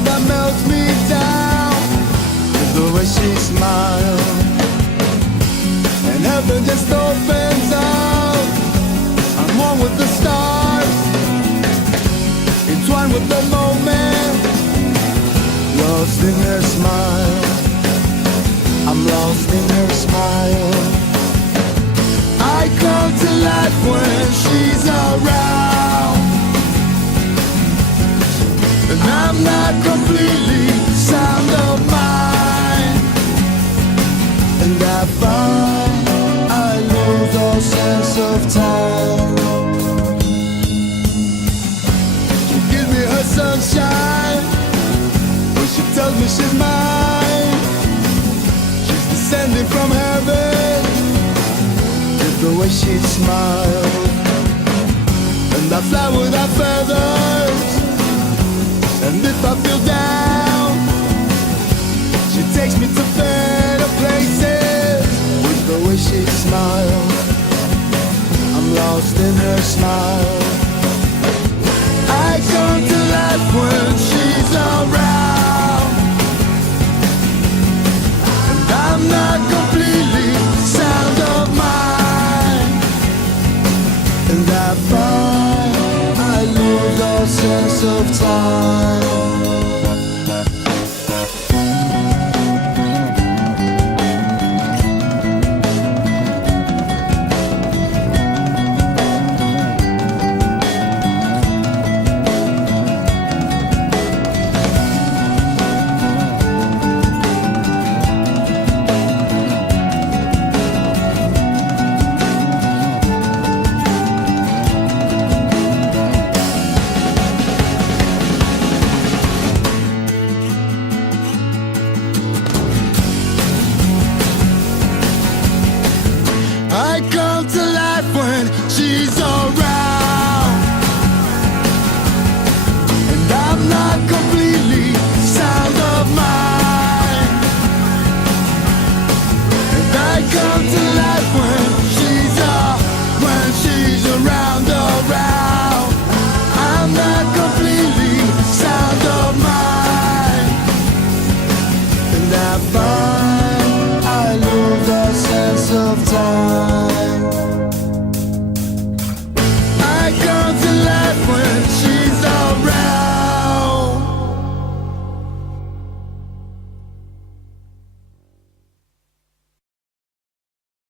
thing that melts me down is the way she smiles. And heaven just opens up. I'm one with the stars, entwined with the moment, lost in her smile. I'm lost in her smile. I come to life when she's around, and I'm not completely sound of mind. And I find I lose all sense of time. She gives me her sunshine when she tells me she's mine. She's descending from heaven, just the way she smiles. And I fly without feathers, and if I feel down, she takes me to better places with the way she smiles. I'm lost in her smile. I come to life when she's around, and I'm not completely sound of mind. And I find I lose all sense of time.